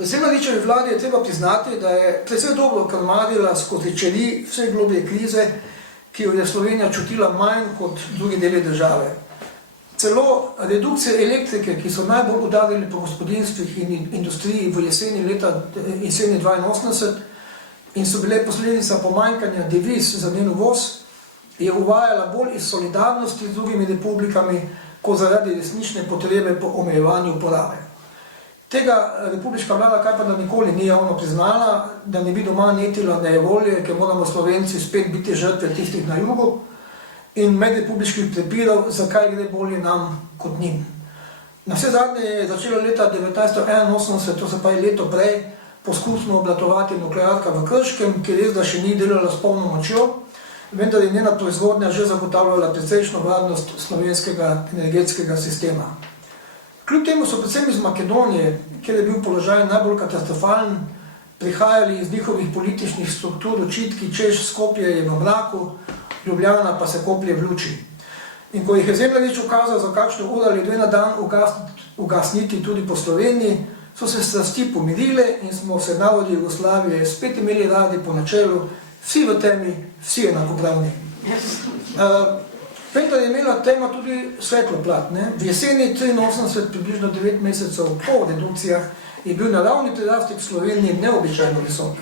Zemljaričevi vladi je treba priznati, da je precej dobro krmarila skozi čeri vse globje krize, ki jo je Slovenija čutila manj kot drugi deli države. Celo redukcije elektrike, ki so najbolj udarili po gospodinstvih in industriji v jeseni 1982 in so bile posledica pomanjkanja deviz za njen uvoz, je uvajala bolj iz solidarnosti z drugimi republikami, kot zaradi resnične potrebe po omejevanju porabe. Tega republiška vlada kar pa da nikoli ni javno priznala, da ne bi doma netila nejevolje, ker moramo Slovenci spet biti žrtve tistih na jugu, in medrepubliških prepirov, zakaj gre bolje nam kot njim. Na vse zadnje je začelo leta 1981, to se pa je leto prej, poskusno obratovati nuklearka v Krškem, ki res da še ni delala s polno močjo, vendar je njena proizvodnja že zagotavljala precejšno varnost slovenskega energetskega sistema. Kljub temu so predvsem iz Makedonije, kjer je bil položaj najbolj katastrofalen, prihajali iz njihovih političnih struktur očitki, češ Skopje je v mraku, Ljubljana pa se koplje v luči. In ko jih je Zemljarič ukazal za kakšno uro ali dve na dan ugasniti tudi po Sloveniji, so se strasti pomirile in smo se narodi Jugoslavije spet imeli radi po načelu vsi v temi, vsi enakopravni. Vendar je imela tema tudi svetlo plat. V jeseni 1983, približno 9 mesecev po redukcijah, je bil naravni prirastek v Sloveniji neobičajno visok.